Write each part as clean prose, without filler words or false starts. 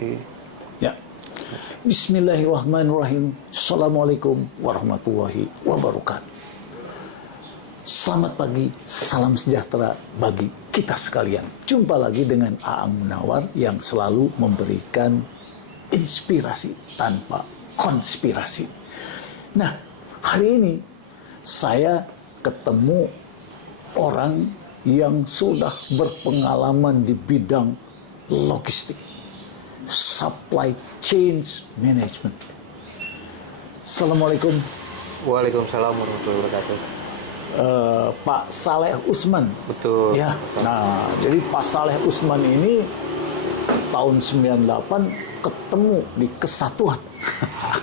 Oke. Ya. Bismillahirrahmanirrahim. Assalamualaikum warahmatullahi wabarakatuh. Selamat pagi, salam sejahtera bagi kita sekalian. Jumpa lagi dengan Aang Munawar yang selalu memberikan inspirasi tanpa konspirasi. Nah, hari ini saya ketemu orang yang sudah berpengalaman di bidang logistik, supply chain management. Assalamualaikum. Waalaikumsalam warahmatullahi wabarakatuh. Pak Saleh Usman. Betul. Ya. Nah, jadi Pak Saleh Usman ini tahun 98 ketemu di Kesatuan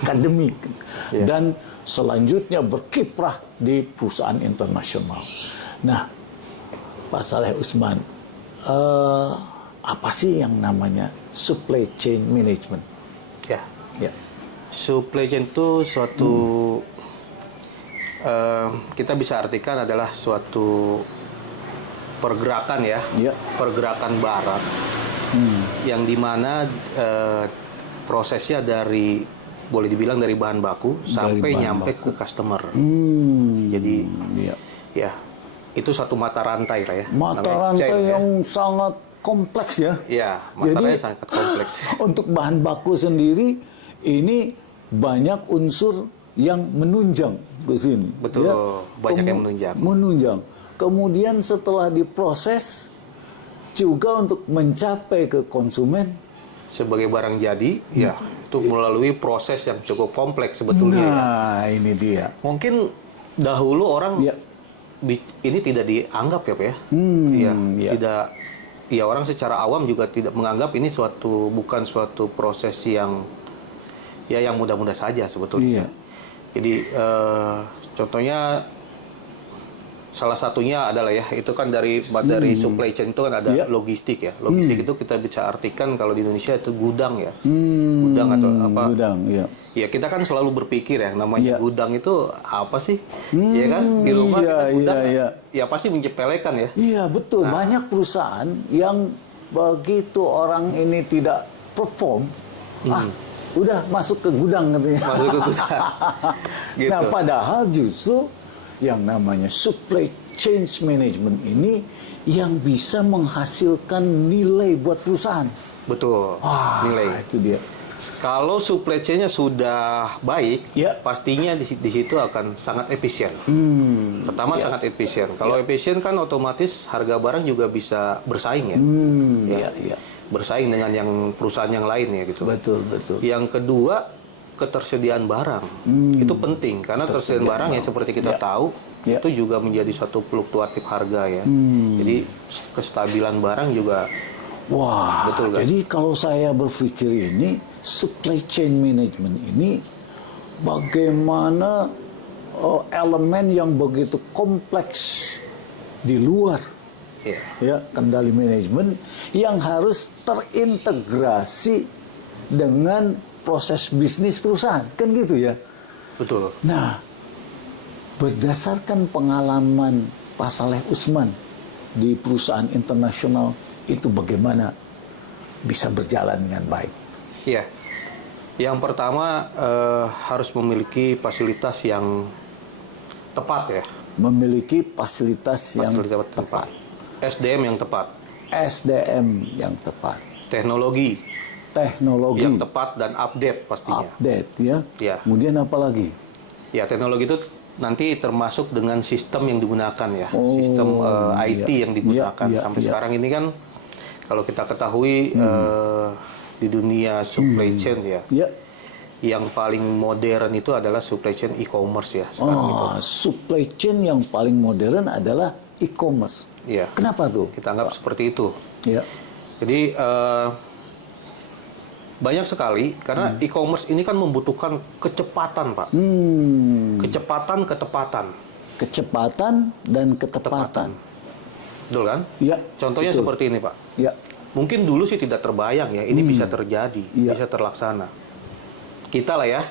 Akademik dan selanjutnya berkiprah di perusahaan internasional. Nah, Pak Saleh Usman, apa sih yang namanya supply chain management? Ya. Ya. Supply chain itu suatu kita bisa artikan adalah suatu pergerakan ya, pergerakan barang yang dimana prosesnya dari boleh dibilang dari bahan baku sampai nyampe ke customer. Jadi ya itu satu mata rantai lah ya. Mata rantai yang sangat kompleks ya. Iya, mata rantai sangat kompleks. Untuk bahan baku sendiri ini banyak unsur yang menunjang ke sini. Betul, ya? Banyak yang menunjang. Kemudian setelah diproses juga untuk mencapai ke konsumen sebagai barang jadi, ya itu melalui proses yang cukup kompleks sebetulnya. Nah, ini dia. Mungkin dahulu orang ini tidak dianggap ya, Pak ya. Tidak. Ya orang secara awam juga tidak menganggap ini bukan suatu proses yang mudah-mudah saja sebetulnya. Jadi contohnya salah satunya adalah ya itu kan dari supply chain itu kan ada logistik ya. Logistik itu kita bisa artikan kalau di Indonesia itu gudang ya. Gudang atau apa? Gudang, ya. Ya kita kan selalu berpikir ya namanya gudang itu apa sih? Ya kan di rumah kita gudang ya pasti menyepelekan ya. Iya betul. Banyak perusahaan yang begitu orang ini tidak perform, udah masuk ke gudang katanya. Masuk ke gudang. Gitu. Nah, padahal justru yang namanya supply chain management ini yang bisa menghasilkan nilai buat perusahaan. Betul. Nilai. Itu dia. Kalau supply chain-nya sudah baik, pastinya di situ akan sangat efisien. Pertama sangat efisien. Kalau efisien kan otomatis harga barang juga bisa bersaing ya. Bersaing dengan yang perusahaan yang lain ya gitu. Betul. Yang kedua, ketersediaan barang. Itu penting karena ketersediaan barang ya seperti kita tahu itu juga menjadi satu fluktuatif harga ya. Jadi kestabilan barang juga betul kan? Jadi kalau saya berpikir ini supply chain management ini bagaimana elemen yang begitu kompleks di luar kendali manajemen yang harus terintegrasi dengan proses bisnis perusahaan, kan gitu ya? Betul. Nah, berdasarkan pengalaman Pak Saleh Usman di perusahaan internasional itu bagaimana bisa berjalan dengan baik? Iya. Yang pertama harus memiliki fasilitas yang tepat ya. Memiliki fasilitas yang tepat. SDM yang tepat. SDM yang tepat. Teknologi yang tepat dan update pastinya. Update ya. Kemudian apa lagi? Ya, teknologi itu nanti termasuk dengan sistem yang digunakan ya. Sistem IT yang digunakan. Sampai sekarang ini kan kalau kita ketahui di dunia supply chain yang paling modern itu adalah supply chain e-commerce ya. Supply chain yang paling modern adalah e-commerce. Kenapa tuh? Kita anggap seperti itu. Jadi banyak sekali karena e-commerce ini kan membutuhkan kecepatan, Pak. Kecepatan, ketepatan. Kecepatan dan ketepatan. Betul kan? Contohnya seperti ini, Pak. Mungkin dulu sih tidak terbayang ya, ini bisa terjadi, bisa terlaksana. Kita lah ya,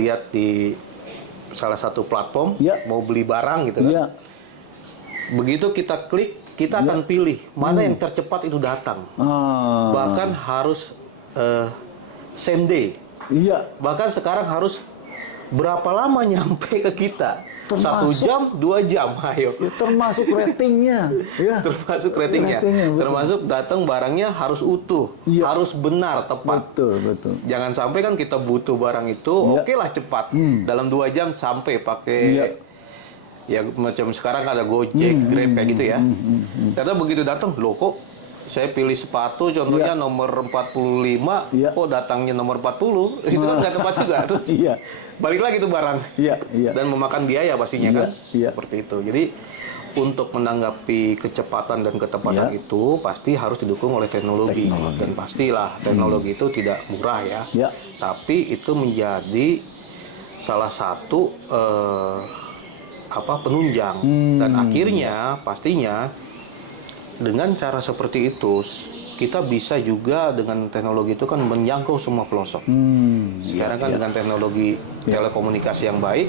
lihat di salah satu platform, mau beli barang gitu kan. Begitu kita klik, kita akan pilih mana yang tercepat itu datang. Bahkan harus same day. Iya. Bahkan sekarang harus berapa lama nyampe ke kita? 1 jam, 2 jam, ayo. Ya, termasuk ratingnya, ya. Termasuk ratingnya. Termasuk datang barangnya harus utuh, harus benar, tepat. Betul. Jangan sampai kan kita butuh barang itu, oke lah cepat. Dalam 2 jam sampai pakai, ya macam sekarang ada Gojek, Grab kayak gitu ya. Ternyata begitu datang, loh kok saya pilih sepatu contohnya nomor 45, kok datangnya nomor 40, itu kan nggak tepat juga. Terus balik lagi tuh barang dan memakan biaya pastinya kan, seperti itu. Jadi untuk menanggapi kecepatan dan ketepatan itu pasti harus didukung oleh teknologi. Dan pastilah teknologi itu tidak murah ya, tapi itu menjadi salah satu penunjang. Dan akhirnya pastinya dengan cara seperti itu kita bisa juga dengan teknologi itu kan menjangkau semua pelosok. Sekarang kan dengan teknologi telekomunikasi yang baik,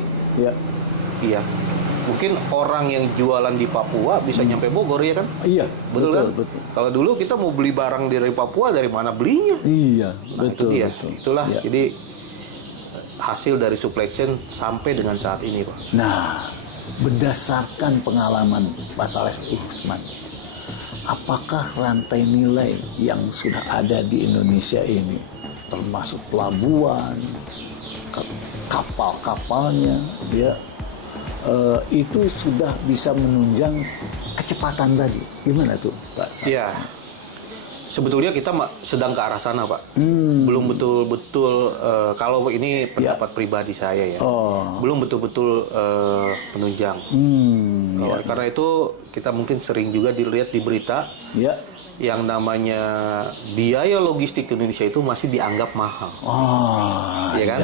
mungkin orang yang jualan di Papua bisa nyampe Bogor ya kan? Iya, betul kan? Betul. Kalau dulu kita mau beli barang dari Papua, dari mana belinya? Iya, betul. Itulah. Jadi hasil dari supply chain sampai dengan saat ini, Pak. Nah, berdasarkan pengalaman Pak Saleh Usman, apakah rantai nilai yang sudah ada di Indonesia ini, termasuk pelabuhan, kapal-kapalnya, itu sudah bisa menunjang kecepatan tadi? Gimana tuh, Pak? Iya, sebetulnya kita sedang ke arah sana, Pak. Belum betul-betul, kalau ini pendapat pribadi saya ya, belum betul-betul penunjang. Karena itu kita mungkin sering juga dilihat di berita, yang namanya biaya logistik Indonesia itu masih dianggap mahal. Ya kan?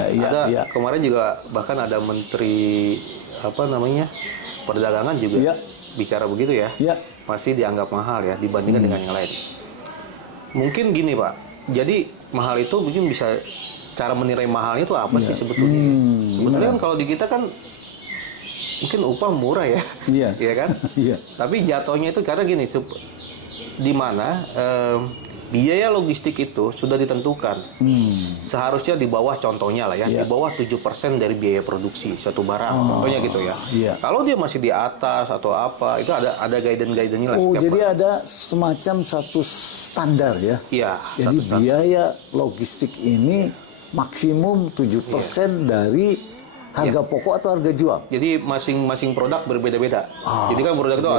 Kemarin juga bahkan ada Menteri Perdagangan juga bicara begitu ya. Masih dianggap mahal ya dibandingkan dengan yang lain. Mungkin gini Pak, jadi mahal itu mungkin bisa, cara menilai mahalnya itu apa sih sebetulnya? Sebetulnya kan kalau di kita kan mungkin upah murah ya, iya kan? Tapi jatuhnya itu karena gini, di mana biaya logistik itu sudah ditentukan. Seharusnya di bawah, contohnya lah ya, di bawah 7% dari biaya produksi suatu barang, contohnya gitu ya. Kalau dia masih di atas atau apa, itu ada guidance-nya lah. Jadi ada semacam satu standar ya? Iya. Jadi biaya logistik ini maksimum 7% dari harga pokok atau harga jual. Jadi masing-masing produk berbeda-beda. Jadi kan produk itu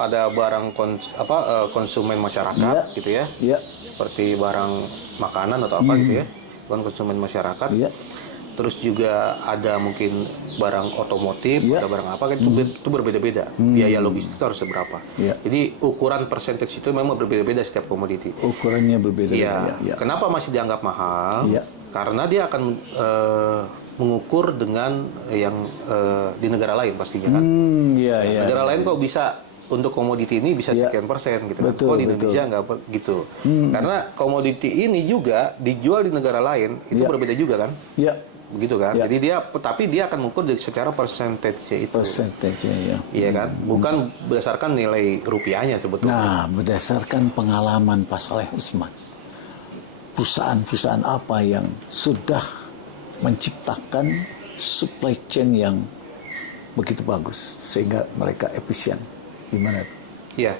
ada barang konsumen masyarakat gitu ya. Seperti barang makanan atau apa gitu ya. Bukan konsumen masyarakat. Terus juga ada mungkin barang otomotif, ada barang apa kan itu berbeda-beda. Biaya logistik harus seberapa. Jadi ukuran persentase itu memang berbeda-beda setiap komoditi. Ukurannya berbeda-beda. Kenapa masih dianggap mahal? Karena dia akan mengukur dengan yang di negara lain pastinya kan. Negara lain kok bisa untuk komoditi ini bisa sekian persen gitu kan. Kok di Indonesia nggak gitu. Karena komoditi ini juga dijual di negara lain itu berbeda juga kan. Begitu kan. Jadi tapi dia akan mengukur secara persentase itu. Iya kan. Bukan berdasarkan nilai rupiahnya sebetulnya. Nah, berdasarkan pengalaman Pak Saleh Usman, perusahaan-perusahaan apa yang sudah menciptakan supply chain yang begitu bagus sehingga mereka efisien? Gimana itu? Iya.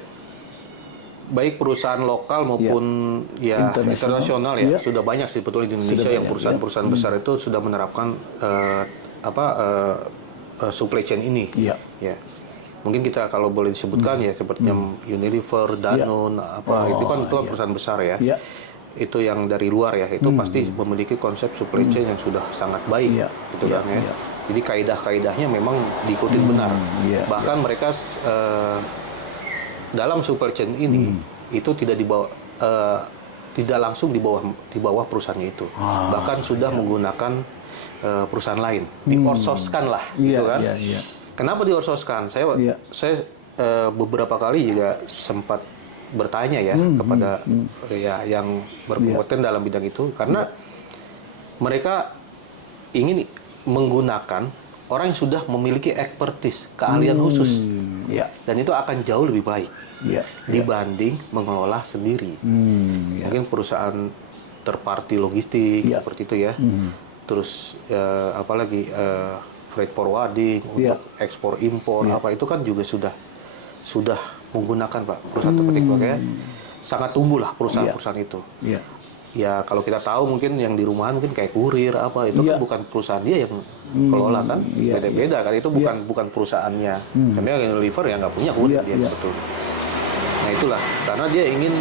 Baik perusahaan lokal maupun internasional ya, sudah banyak sih sebetulnya di Indonesia yang perusahaan-perusahaan besar itu sudah menerapkan supply chain ini. Ya. Mungkin kita kalau boleh disebutkan ya seperti Unilever, Danone, itu kan perusahaan besar ya. Itu yang dari luar ya, itu pasti memiliki konsep supply chain yang sudah sangat baik, gitu kan ya. Jadi kaidah-kaidahnya memang diikuti benar. Bahkan mereka dalam supply chain ini itu tidak dibawa, tidak langsung di bawah perusahaannya itu. Bahkan sudah menggunakan perusahaan lain, di-outsource-kan lah, gitu kan. Kenapa di-outsource-kan? Saya beberapa kali juga sempat bertanya ya kepada yang berkompeten dalam bidang itu, karena mereka ingin menggunakan orang yang sudah memiliki expertise, keahlian khusus, dan itu akan jauh lebih baik. dibanding mengelola sendiri. Mungkin perusahaan third-party logistik seperti itu ya. Terus apalagi freight forwarding untuk ekspor impor apa itu kan juga sudah menggunakan Pak perusahaan seperti itu, makanya sangat tumbuh lah perusahaan-perusahaan itu. Ya kalau kita tahu mungkin yang di rumahan mungkin kayak kurir apa itu kan bukan perusahaan dia yang kelola kan, beda-beda kan, itu bukan perusahaannya. Karena Unilever ya nggak punya kurir dia betul. Nah itulah karena dia ingin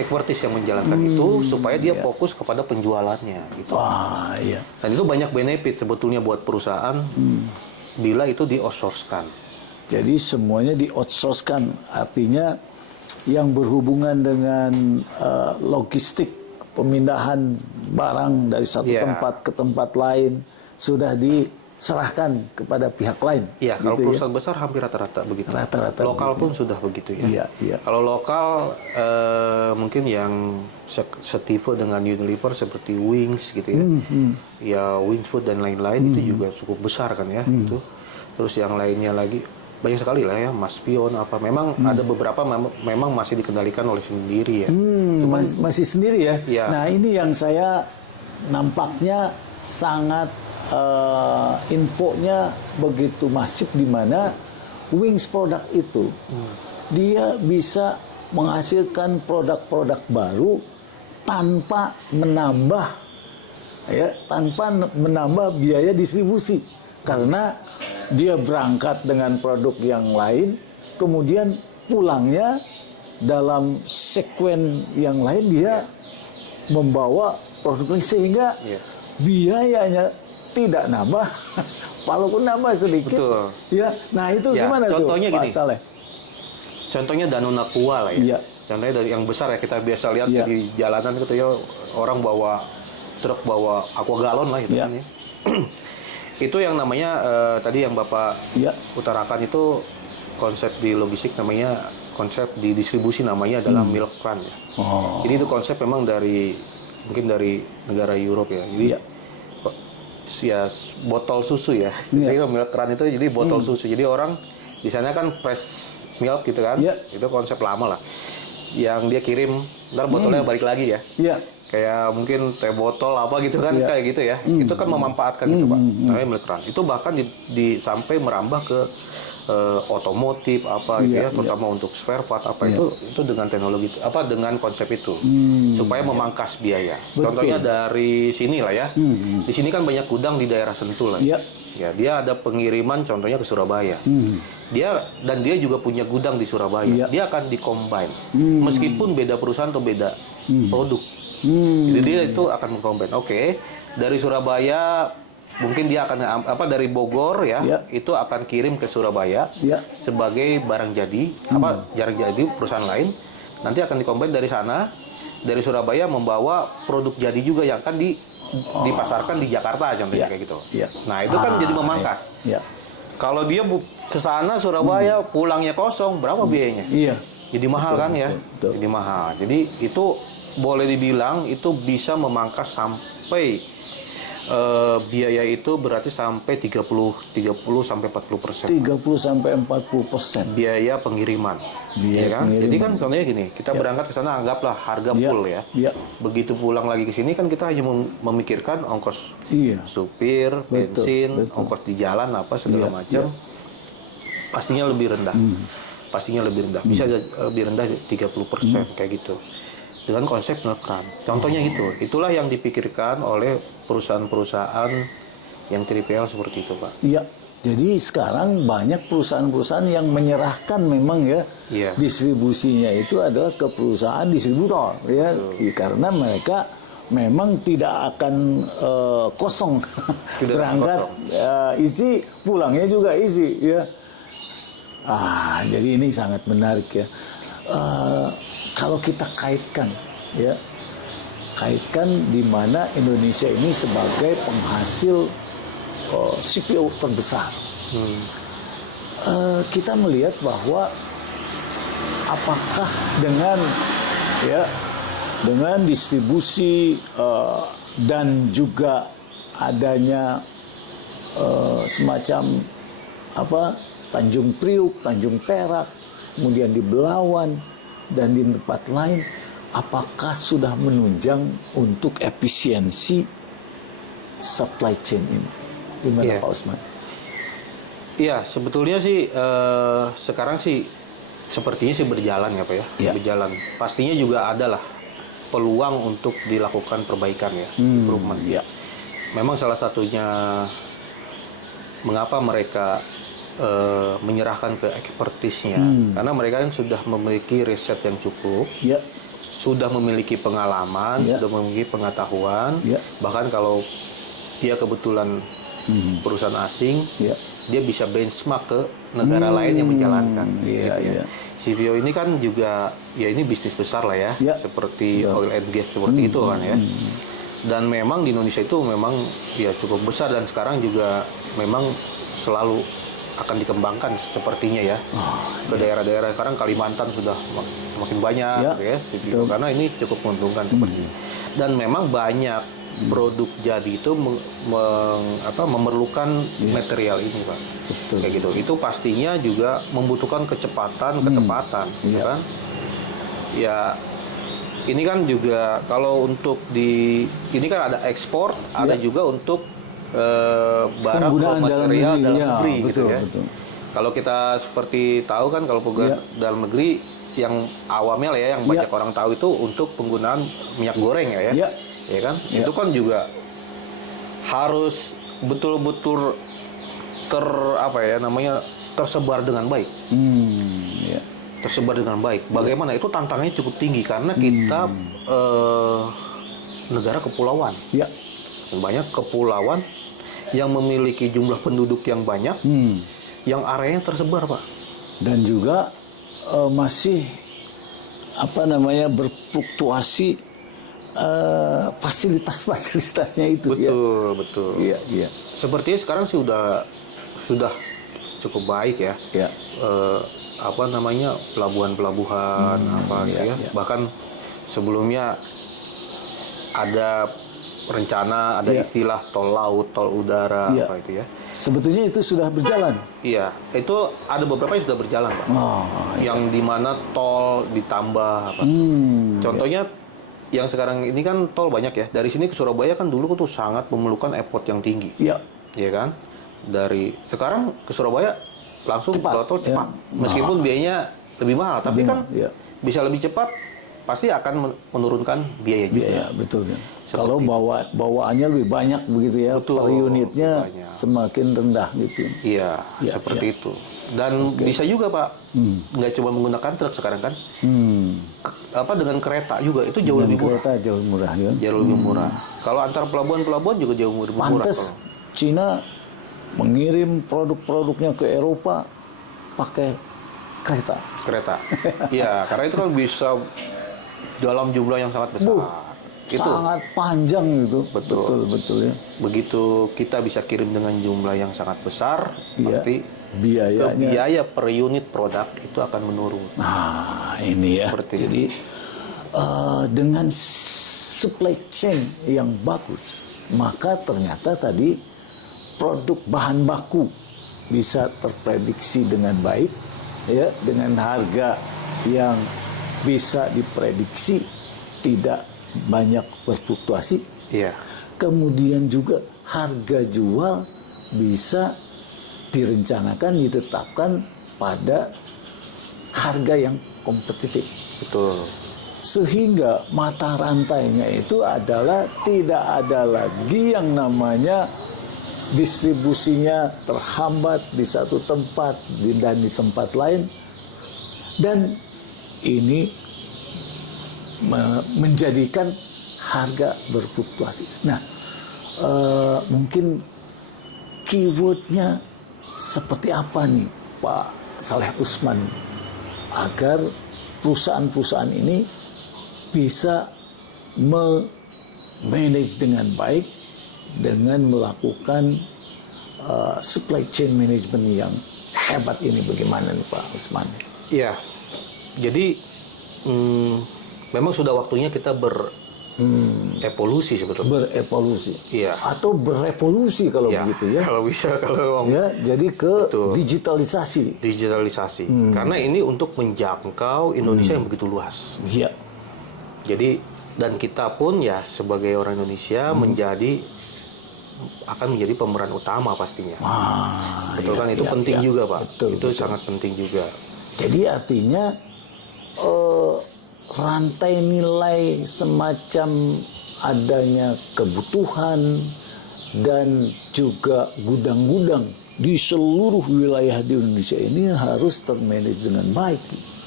expertise yang menjalankan itu supaya dia fokus kepada penjualannya gitu. Dan itu banyak benefit sebetulnya buat perusahaan bila itu di-outsource-kan. Jadi semuanya di-outsource-kan, artinya yang berhubungan dengan logistik pemindahan barang dari satu tempat ke tempat lain sudah diserahkan kepada pihak lain. Iya, kalau gitu perusahaan besar hampir rata-rata begitu. Rata-rata lokal begitu. Pun sudah begitu ya. Kalau lokal mungkin yang setipe dengan Unilever seperti Wings gitu ya. Ya Wings Food dan lain-lain itu juga cukup besar kan ya itu. Terus yang lainnya lagi banyak sekali lah ya, Mas Pion apa. Memang ada beberapa memang masih dikendalikan oleh sendiri ya. Masih sendiri ya? Nah ini yang saya nampaknya sangat infonya begitu masif, di mana Wings produk itu dia bisa menghasilkan produk-produk baru tanpa menambah biaya distribusi, karena dia berangkat dengan produk yang lain, kemudian pulangnya dalam sekuen yang lain dia membawa produk lain, sehingga biayanya tidak nambah, walaupun nambah sedikit. Betul. Ya, nah itu gimana contohnya tuh, Pak gini, Saleh? Contohnya Danone Aqua lah ya. Contohnya dari yang besar ya, kita biasa lihat di jalanan gitu ya, orang bawa truk bawa aqua galon lah gitu kan ya. Itu yang namanya tadi yang Bapak utarakan itu konsep di logistik namanya, konsep di distribusi namanya adalah milk run ya. Jadi itu konsep memang mungkin dari negara Eropa ya. Jadi ya botol susu ya. Jadi milk run itu jadi botol susu. Jadi orang di sana kan fresh milk gitu kan. Itu konsep lama lah. Yang dia kirim, ntar botolnya balik lagi ya. Kayak mungkin teh botol apa gitu kan, kayak gitu ya. Itu kan memanfaatkan gitu Pak. Namanya milk run. Itu bahkan sampai merambah ke otomotif apa gitu ya, terutama untuk spare part apa itu dengan teknologi apa dengan konsep itu supaya memangkas biaya. Contohnya dari sini lah ya. Di sini kan banyak gudang di daerah Sentul lah. Ya, dia ada pengiriman contohnya ke Surabaya. Dia juga punya gudang di Surabaya. Dia akan di-combine. Meskipun beda perusahaan atau beda produk. Jadi dia itu akan mengcombine. Dari Surabaya mungkin dia akan dari Bogor ya, itu akan kirim ke Surabaya sebagai barang jadi, barang jadi perusahaan lain. Nanti akan di-combine dari sana, dari Surabaya membawa produk jadi juga yang akan dipasarkan di Jakarta contohnya kayak gitu. Nah, itu kan jadi memangkas. Kalau dia ke sana Surabaya pulangnya kosong, berapa biayanya? Jadi mahal kan ya? Jadi mahal. Jadi itu boleh dibilang itu bisa memangkas sampai biaya itu berarti sampai 30 sampai 40%. 30 sampai 40% biaya pengiriman. Ya kan? Jadi kan contohnya gini, kita berangkat ke sana anggaplah harga full ya. Begitu pulang lagi ke sini kan kita hanya memikirkan ongkos supir, bensin, ongkos di jalan apa segala macam. Pastinya lebih rendah. Pastinya lebih rendah. Bisa lebih rendah 30% kayak gitu. Dengan konsep milk run. Contohnya gitu. Itulah yang dipikirkan oleh perusahaan-perusahaan yang 3PL seperti itu, Pak. Iya. Jadi sekarang banyak perusahaan-perusahaan yang menyerahkan memang distribusinya itu adalah ke perusahaan distributor ya. Karena mereka memang tidak akan kosong. Berangkat isi, pulangnya juga isi ya. Jadi ini sangat menarik ya. Kalau kita kaitkan di mana Indonesia ini sebagai penghasil CPO terbesar, kita melihat bahwa apakah dengan distribusi dan juga adanya semacam Tanjung Priuk, Tanjung Perak kemudian di Belawan dan di tempat lain, apakah sudah menunjang untuk efisiensi supply chain ini? Gimana Pak Usman? Iya, sebetulnya sih sekarang sih sepertinya sih berjalan ya Pak ya, berjalan. Pastinya juga ada lah peluang untuk dilakukan perbaikan ya, improvement. Memang salah satunya mengapa mereka menyerahkan ke ekspertisnya, karena mereka kan sudah memiliki riset yang cukup, sudah memiliki pengalaman, sudah memiliki pengetahuan, bahkan kalau dia kebetulan perusahaan asing, dia bisa benchmark ke negara lain yang menjalankan. CPO ini kan juga, ya ini bisnis besar lah ya, seperti oil and gas seperti itu kan ya. Dan memang di Indonesia itu memang ya cukup besar dan sekarang juga memang selalu akan dikembangkan sepertinya ya ke daerah-daerah. Sekarang Kalimantan sudah semakin banyak ya CPO, karena ini cukup menguntungkan seperti ini. Dan memang banyak produk jadi itu memerlukan material ini Pak. Kayak gitu. Itu pastinya juga membutuhkan kecepatan, ketepatan, kan? Ya ini kan juga kalau untuk ini kan ada ekspor, ada juga untuk barang material dalam negeri gitu ya. Kalau kita seperti tahu kan kalau dalam negeri yang awamnya lah ya, yang banyak orang tahu itu untuk penggunaan minyak goreng ya. Ya kan? Itu kan juga harus betul-betul tersebar dengan baik. Tersebar dengan baik. Bagaimana? Itu tantangannya cukup tinggi karena kita negara kepulauan. Banyak kepulauan yang memiliki jumlah penduduk yang banyak, yang areanya tersebar, Pak. Dan juga masih berfluktuasi fasilitasnya itu. Betul. Sepertinya sekarang sih sudah cukup baik ya. Pelabuhan-pelabuhan Bahkan sebelumnya ada rencana, ada istilah tol laut, tol udara itu ya. Sebetulnya itu sudah berjalan. Iya, itu ada beberapa yang sudah berjalan, Pak. Yang dimana tol ditambah Contohnya yang sekarang ini kan tol banyak ya. Dari sini ke Surabaya kan dulu tuh sangat memerlukan effort yang tinggi. Iya kan? Dari sekarang ke Surabaya langsung tol cepat. Meskipun biayanya lebih mahal, tapi kan bisa lebih cepat, pasti akan menurunkan biaya juga. Betul kan. Kalau bawaannya lebih banyak begitu ya, per unitnya semakin rendah gitu. Iya, seperti itu. Dan bisa juga Pak, nggak cuma menggunakan truk sekarang kan, dengan kereta juga itu jauh lebih murah. Kereta jauh murah ya. Jauh lebih murah. Kalau antar pelabuhan juga jauh lebih murah. Pantes Cina mengirim produk-produknya ke Eropa pakai kereta. Iya, karena itu kan bisa dalam jumlah yang sangat besar. Sangat panjang itu. Betul ya. Begitu kita bisa kirim dengan jumlah yang sangat besar, pasti biaya per unit produk itu akan menurun. Nah, ini ya. Jadi dengan supply chain yang bagus, maka ternyata tadi produk bahan baku bisa terprediksi dengan baik, ya, dengan harga yang bisa diprediksi, tidak banyak berfluktuasi. Kemudian juga harga jual bisa direncanakan, ditetapkan pada harga yang kompetitif. Betul. Sehingga mata rantainya itu adalah tidak ada lagi yang namanya distribusinya terhambat di satu tempat dan di tempat lain. Dan ini menjadikan harga berfluktuasi. Nah, mungkin keywordnya seperti apa nih Pak Saleh Usman agar perusahaan-perusahaan ini bisa manage dengan baik dengan melakukan supply chain management yang hebat ini. Bagaimana nih Pak Usman? Iya, jadi memang sudah waktunya kita evolusi sebetulnya. Berevolusi. Iya. Atau berevolusi kalau Ya, begitu ya. kalau bisa, kalau Ya, jadi ke Betul. digitalisasi. digitalisasi. Karena ini untuk menjangkau Indonesia yang begitu luas. Iya. Jadi dan kita pun ya sebagai orang Indonesia akan menjadi pemeran utama pastinya. Betul iya, kan? Itu iya, penting iya. juga, Pak. Betul, Itu betul. sangat penting juga. Jadi artinya rantai nilai semacam adanya kebutuhan dan juga gudang-gudang di seluruh wilayah di Indonesia ini harus termanage dengan baik.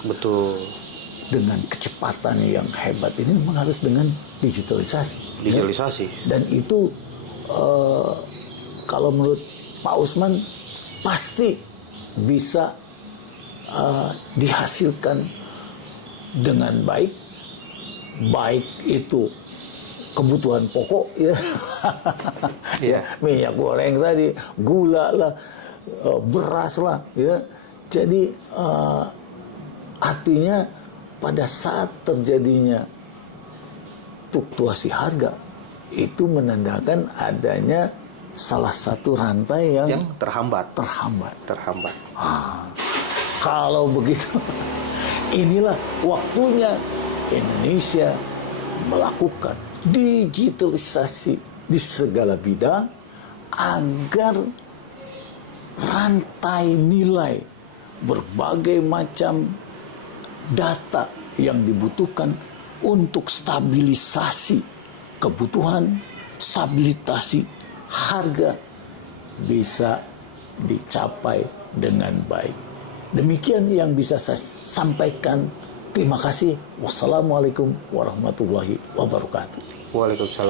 Betul. Dengan kecepatan yang hebat ini memang harus dengan digitalisasi. Digitalisasi. Dan itu kalau menurut Pak Usman pasti bisa dihasilkan dengan baik itu kebutuhan pokok ya, Iya. minyak goreng tadi, gula lah, beras lah ya. Jadi artinya pada saat terjadinya fluktuasi harga itu menandakan adanya salah satu rantai yang terhambat. terhambat. Kalau begitu, inilah waktunya Indonesia melakukan digitalisasi di segala bidang agar rantai nilai berbagai macam data yang dibutuhkan untuk stabilisasi kebutuhan, stabilisasi harga bisa dicapai dengan baik. Demikian yang bisa saya sampaikan. Terima kasih. Wassalamualaikum warahmatullahi wabarakatuh. Waalaikumsalam.